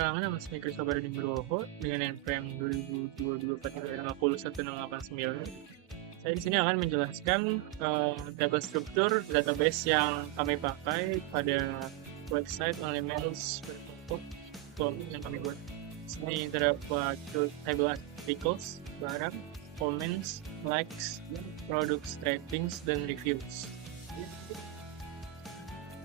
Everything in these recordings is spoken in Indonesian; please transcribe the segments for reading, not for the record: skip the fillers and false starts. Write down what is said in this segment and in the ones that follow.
Perkenalkan, nama saya Christopher Nugroho dengan NPM 2022-4350-1689. Saya di sini akan menjelaskan table struktur database yang kami pakai pada website onlymans.com yang kami buat. Di sini terdapat table articles, barang, comments, likes, products, ratings, dan reviews.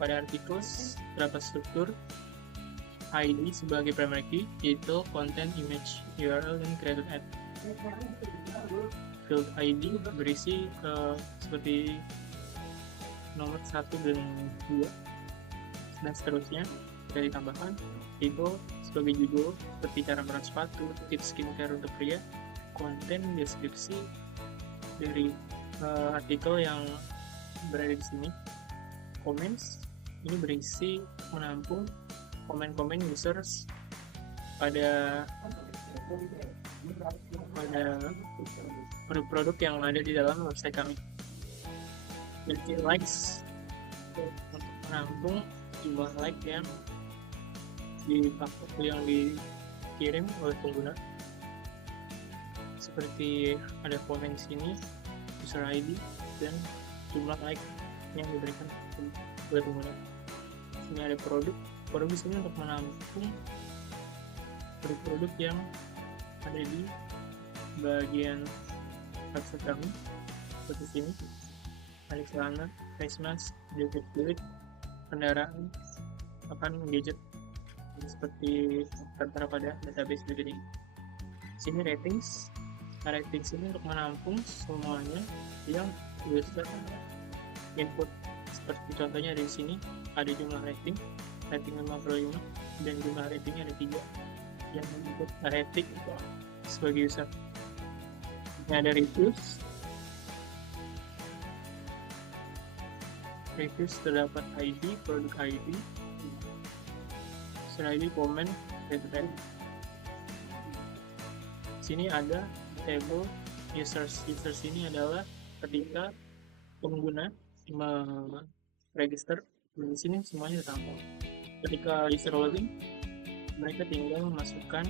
Pada articles terdapat struktur ID sebagai primary key, title, content, image, URL, dan created ad. Field ID berisi seperti nomor 1 dan 2 dan seterusnya. Kita ditambahkan title sebagai judul seperti cara merawat sepatu, tips skincare untuk pria, konten deskripsi dari artikel yang berada di sini. Comments ini berisi menampung komen-komen users pada produk-produk yang ada di dalam website kami. Jadi likes untuk menampung jumlah like yang dikirim oleh pengguna. Seperti ada komen sini, user ID dan jumlah like yang diberikan oleh pengguna. Ini ada produk di sini untuk menampung produk-produk yang ada di bagian website kami. Seperti sini ada celana, face mask, jaket kulit, kendaraan, bahkan gadget seperti tertera pada database berikut ini. Sini ratings. Ratings ini untuk menampung semuanya yang user input. Seperti contohnya di sini ada jumlah rating 55 dan jumlah ratingnya ada 3 yang menyebut rating sebagai user. Ini ada reviews. Reviews terdapat ID, produk ID, user ID, komen, rated. Sini ada table users. Users ini adalah ketika pengguna register, di sini semuanya tertampung. Ketika user login, mereka tinggal memasukkan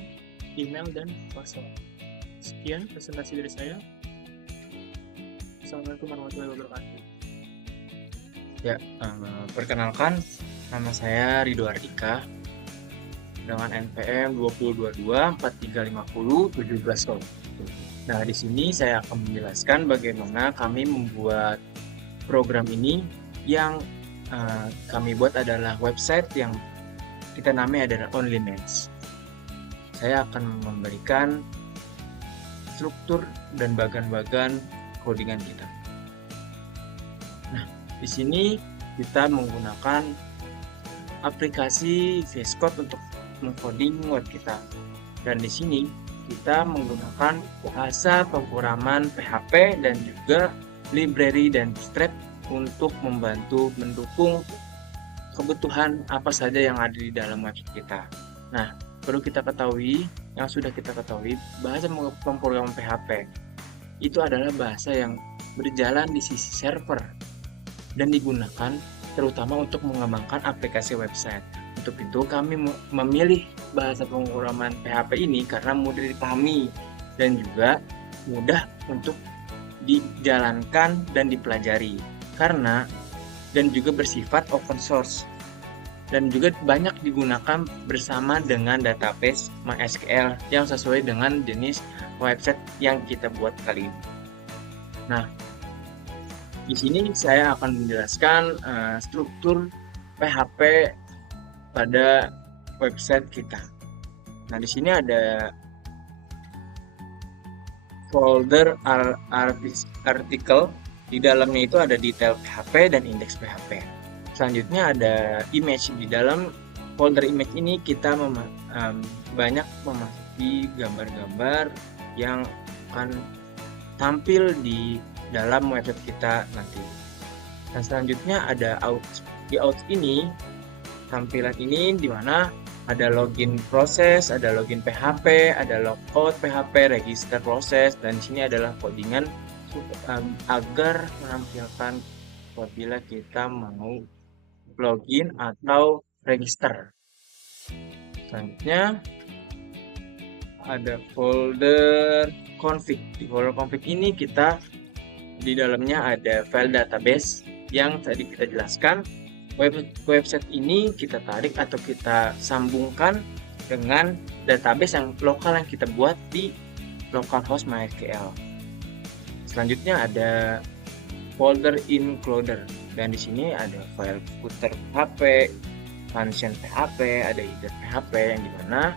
email dan password. Sekian presentasi dari saya. Assalamualaikum warahmatullahi wabarakatuh. Ya, perkenalkan, nama saya Ridho Ardika dengan NPM 2022-4350-17. Nah, di sini saya akan menjelaskan bagaimana kami membuat program ini yang kami buat adalah website yang kita namanya adalah OnlyMans. Saya akan memberikan struktur dan bagan-bagan codingan kita. Nah, di sini kita menggunakan aplikasi VS Code untuk mengcoding web kita. Dan di sini kita menggunakan bahasa pemrograman PHP dan juga library dan bootstrap untuk membantu mendukung kebutuhan apa saja yang ada di dalam website kita. Nah, perlu kita ketahui, yang sudah kita ketahui, bahasa pemrograman PHP itu adalah bahasa yang berjalan di sisi server dan digunakan terutama untuk mengembangkan aplikasi website. Untuk itu kami memilih bahasa pemrograman PHP ini karena mudah dipahami dan juga mudah untuk dijalankan dan dipelajari dan juga bersifat open source dan juga banyak digunakan bersama dengan database MySQL yang sesuai dengan jenis website yang kita buat kali ini. Nah, di sini saya akan menjelaskan struktur PHP pada website kita. Nah, di sini ada folder artikel. Di dalamnya itu ada detail PHP dan indeks PHP. Selanjutnya ada image. Di dalam folder image ini kita banyak memasuki gambar-gambar yang akan tampil di dalam website kita nanti. Dan selanjutnya ada out. Di out ini, tampilan ini di mana ada login proses, ada login PHP, ada logout PHP, register proses, dan di sini adalah codingan agar menampilkan apabila kita mau login atau register. Selanjutnya ada folder config. Di folder config ini kita di dalamnya ada file database yang tadi kita jelaskan. Website ini kita tarik atau kita sambungkan dengan database yang lokal yang kita buat di localhost MySQL. Selanjutnya ada folder includer, dan di sini ada file footer PHP, function PHP, ada header PHP yang dimana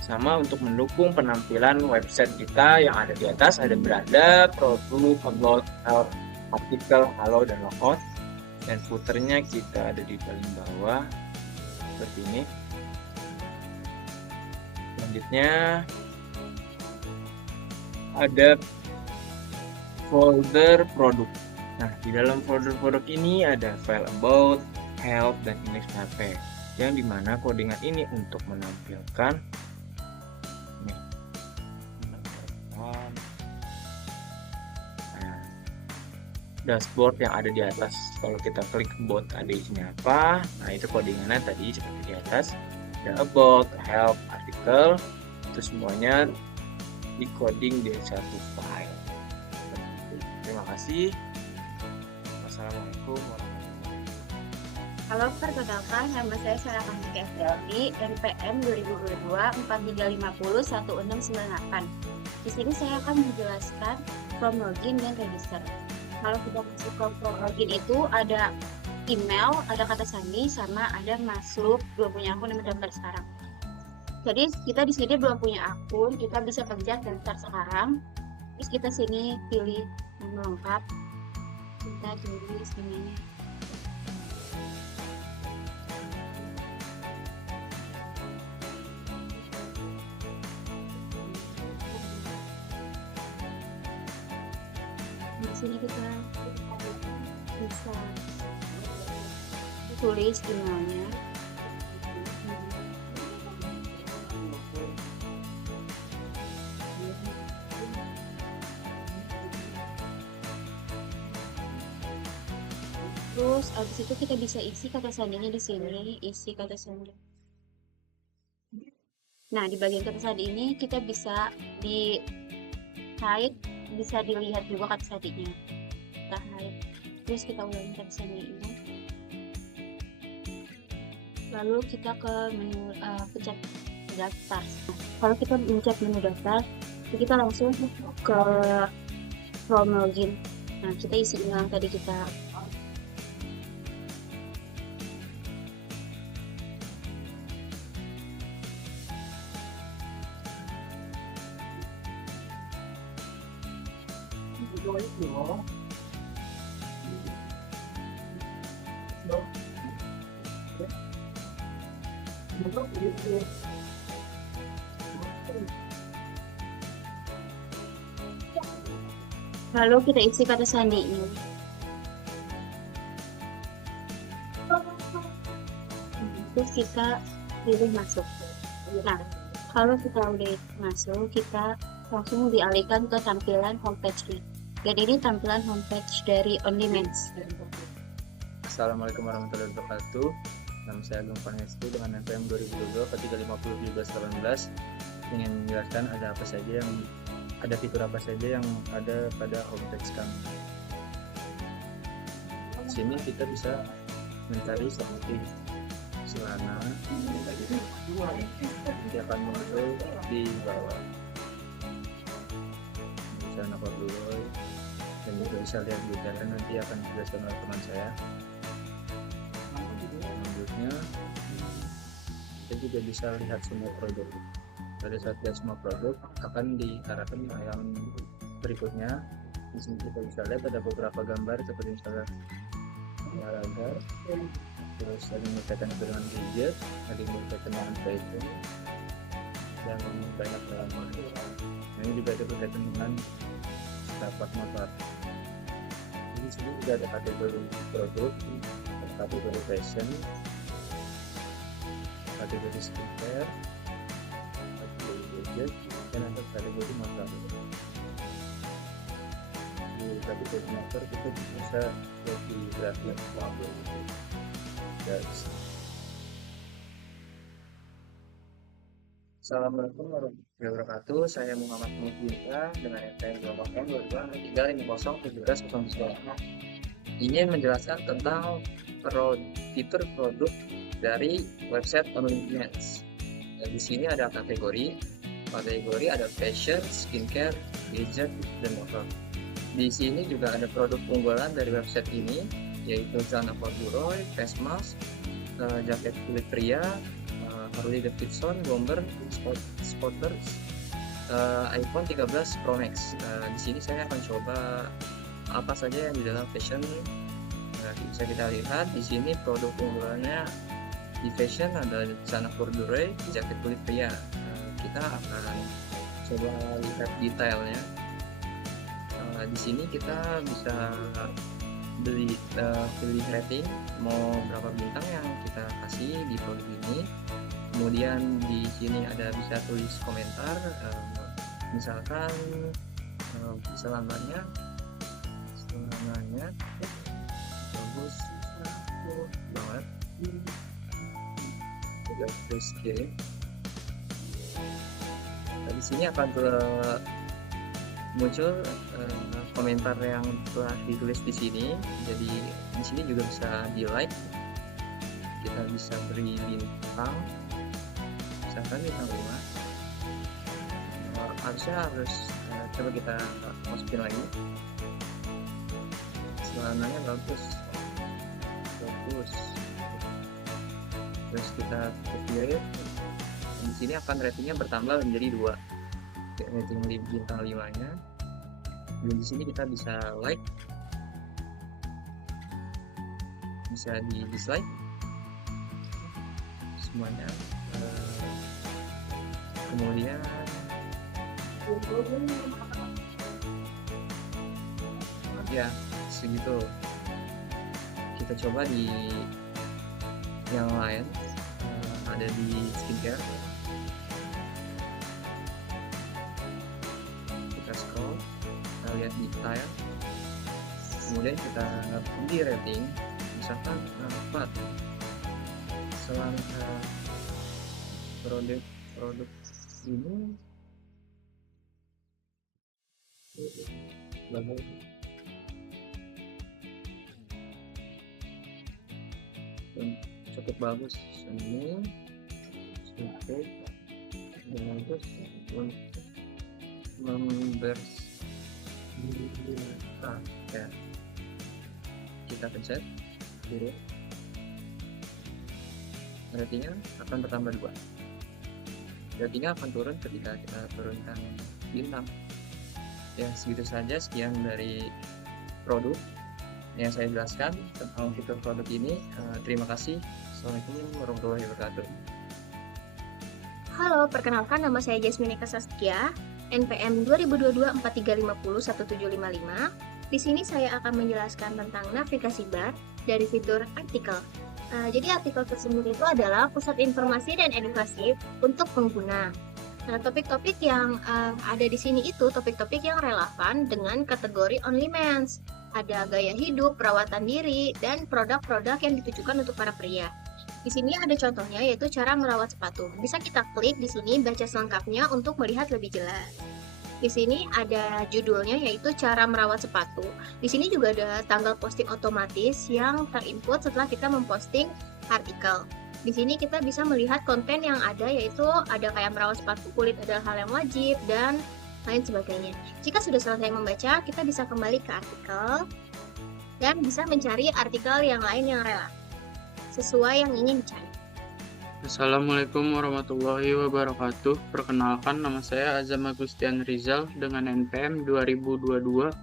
sama untuk mendukung penampilan website kita yang ada di atas ada beranda, produk, about, help, artikel, halo, dan logout. Dan footernya kita ada di paling bawah seperti ini. Selanjutnya ada folder produk. Nah, di dalam folder produk ini ada file about, help, dan index PHP yang dimana codingan ini untuk menampilkan dashboard yang ada di atas. Kalau kita klik about, ada isinya apa? Nah, itu codingannya tadi seperti di atas. Ada about, help, artikel, itu semuanya di coding di satu file. Terima kasih. Wassalamualaikum warahmatullahi wabarakatuh. Halo, perkenalkan nama saya Sarah Kamika FDLD, NPM 2022-4550-1698. Di sini saya akan menjelaskan from login dan register. Kalau kita masuk ke from login itu ada email, ada kata sandi, sama ada masuk belum punya akun yang mendaftar sekarang. Jadi kita di sini belum punya akun, kita bisa pencet daftar sekarang. Terus kita sini pilih nama lengkap, kita tulis namanya. Di sini kita bisa tulis emailnya. Terus abis itu kita bisa isi kata sandinya di sini, isi kata sandi. Nah, di bagian kata sandi ini kita bisa di hide, bisa dilihat juga kata sandinya. Kita hide. Terus kita ulangi kata sandi ini. Lalu kita ke menu pencet daftar. Kalau kita pencet menu daftar, kita langsung ke from login. Nah, kita isi email yang tadi kita lalu kita isi kata sandinya. Terus kita pilih masuk. Nah, kalau kita udah masuk, kita langsung dialihkan ke tampilan homepage-nya. Dan ini tampilan homepage dari OnlyMans. Assalamualaikum warahmatullahi wabarakatuh. Nama saya Agung Pangestu dengan NPM 2022-350-1718. Ingin menjelaskan ada apa saja yang ada fitur apa saja yang ada pada homepage kami. Di sini kita bisa mencari seperti celana, nanti akan muncul di bawah. Celana corduroy, dan juga bisa lihat detailnya nanti akan dijelaskan oleh teman saya. Selanjutnya kita juga bisa lihat semua produk. Pada saat lihat semua produk akan diarahkan ke yang berikutnya. Di sini kita bisa lihat ada beberapa gambar seperti misalnya olahraga, terus ada yang berkaitan dengan gadget, ada yang berkaitan dengan fashion, dan banyak halaman. Ini juga ada berkaitan dengan dapat motor. Di sini juga ada kategori produk, kategori fashion, kategori skincare, kategori gadget, dan ada kategori motor. Di kategori motor kita bisa lihat di grafik dari Assalamualaikum warahmatullahi wabarakatuh. Saya Muhammad Mujibra dengan NPM 2022 Ingin menjelaskan tentang fitur produk dari website OnlyMans. Di sini ada kategori ada fashion, skincare, gadget, dan motor. Di sini juga ada produk unggulan dari website ini, yaitu celana corduroy, face mask, jaket kulit pria, Harley Davidson, bomber, spotters, iPhone 13 Pro Max. Di sini saya akan coba apa saja yang di dalam fashion. Bisa kita lihat di sini produk unggulannya di fashion ada celana corduroy, jaket kulit pria. Kita akan coba lihat detailnya. Di sini kita bisa pilih rating, mau berapa bintang yang kita kasih di produk ini. Kemudian di sini ada bisa tulis komentar, misalkan selamanya bagus banget, udah terus kirim. Di sini akan muncul komentar yang telah ditulis di sini. Jadi di sini juga bisa di like, kita bisa beri bintang, misalkan bintang 5. Harus coba kita masukin lagi. Celananya bagus, terus kita pilih. Di sini akan ratingnya bertambah menjadi 2, rating bintang 5-nya. Dan di sini kita bisa like, bisa di dislike semuanya. Kemudian ya segitu. Kita coba di yang lain, ada di skincare. Kita scroll, kita lihat detail, kemudian kita pilih rating, misalkan 4. Selangkah produk ini bagus, cukup bagus. Ini cukup bagus untuk ya. Kita pencet kiri, ratingnya akan bertambah 2. Ratingnya akan turun ketika kita turunkan bintang. Ya segitu saja, sekian dari produk yang saya jelaskan tentang fitur produk ini. Terima kasih. Assalamualaikum warahmatullahi wabarakatuh. Halo, perkenalkan nama saya Jasminika Saskia, NPM 2022-4350-1755. Di sini saya akan menjelaskan tentang navigasi bar dari fitur artikel. Jadi artikel tersebut itu adalah pusat informasi dan edukasi untuk pengguna. Nah, topik-topik yang ada di sini itu topik-topik yang relevan dengan kategori OnlyMans. Ada gaya hidup, perawatan diri, dan produk-produk yang ditujukan untuk para pria. Di sini ada contohnya, yaitu cara merawat sepatu. Bisa kita klik di sini, baca selengkapnya untuk melihat lebih jelas. Di sini ada judulnya, yaitu cara merawat sepatu. Di sini juga ada tanggal posting otomatis yang terinput setelah kita memposting artikel. Di sini kita bisa melihat konten yang ada, yaitu ada kayak merawat sepatu kulit adalah hal yang wajib dan lain sebagainya. Jika sudah selesai membaca, kita bisa kembali ke artikel dan bisa mencari artikel yang lain yang relevan sesuai yang ingin dicari. Assalamualaikum warahmatullahi wabarakatuh. Perkenalkan, nama saya Azam Agustian Rizal dengan NPM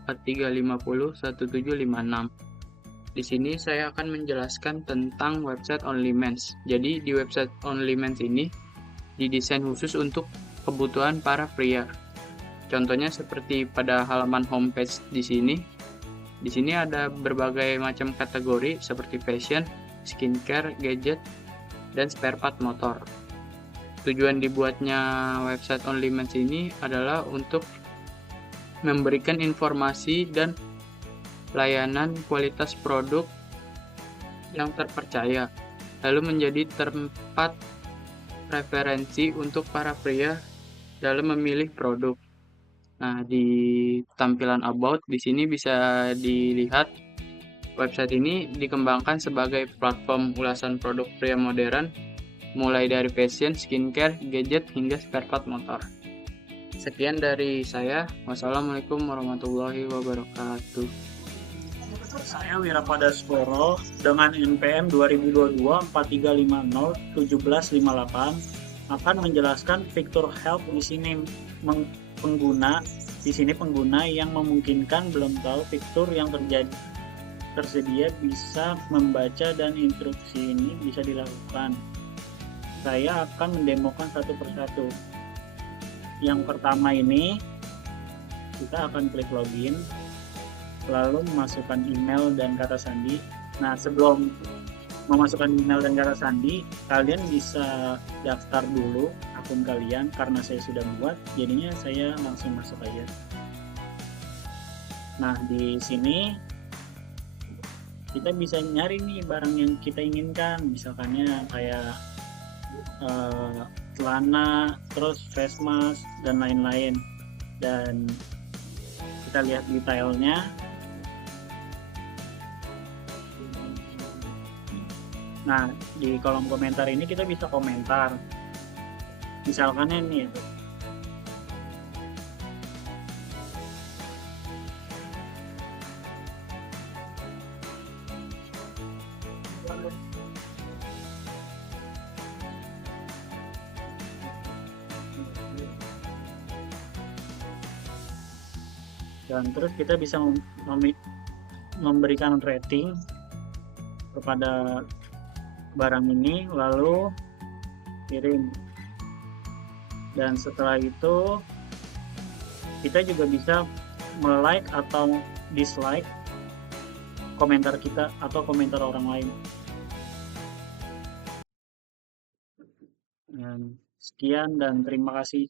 2022-4350-1756. Di sini saya akan menjelaskan tentang website OnlyMans. Jadi di website OnlyMans ini didesain khusus untuk kebutuhan para pria. Contohnya seperti pada halaman homepage di sini. Di sini ada berbagai macam kategori seperti fashion, skincare, gadget, dan spare part motor. Tujuan dibuatnya website OnlyMans ini adalah untuk memberikan informasi dan layanan kualitas produk yang terpercaya, lalu menjadi tempat referensi untuk para pria dalam memilih produk. Nah, di tampilan about di sini bisa dilihat website ini dikembangkan sebagai platform ulasan produk pria modern, mulai dari fashion, skincare, gadget, hingga spare part motor. Sekian dari saya. Wassalamualaikum warahmatullahi wabarakatuh. Saya Wirapadasporo dengan NPM 2022-4350-1758 akan menjelaskan fitur help di sini pengguna yang memungkinkan belum tahu fitur yang tersedia bisa membaca dan instruksi ini bisa dilakukan. Saya akan mendemokan satu persatu. Yang pertama ini kita akan klik login, lalu memasukkan email dan kata sandi. Nah, sebelum memasukkan email dan kata sandi, kalian bisa daftar dulu akun kalian. Karena saya sudah buat, jadinya saya langsung masuk aja. Nah, di sini kita bisa nyari nih barang yang kita inginkan, misalkannya kayak celana, terus face mask dan lain-lain. Dan kita lihat detailnya. Nah, di kolom komentar ini kita bisa komentar. Misalkan ini dan terus kita bisa memberikan rating kepada barang ini, lalu kirim. Dan setelah itu kita juga bisa like atau dislike komentar kita atau komentar orang lain. Sekian dan terima kasih.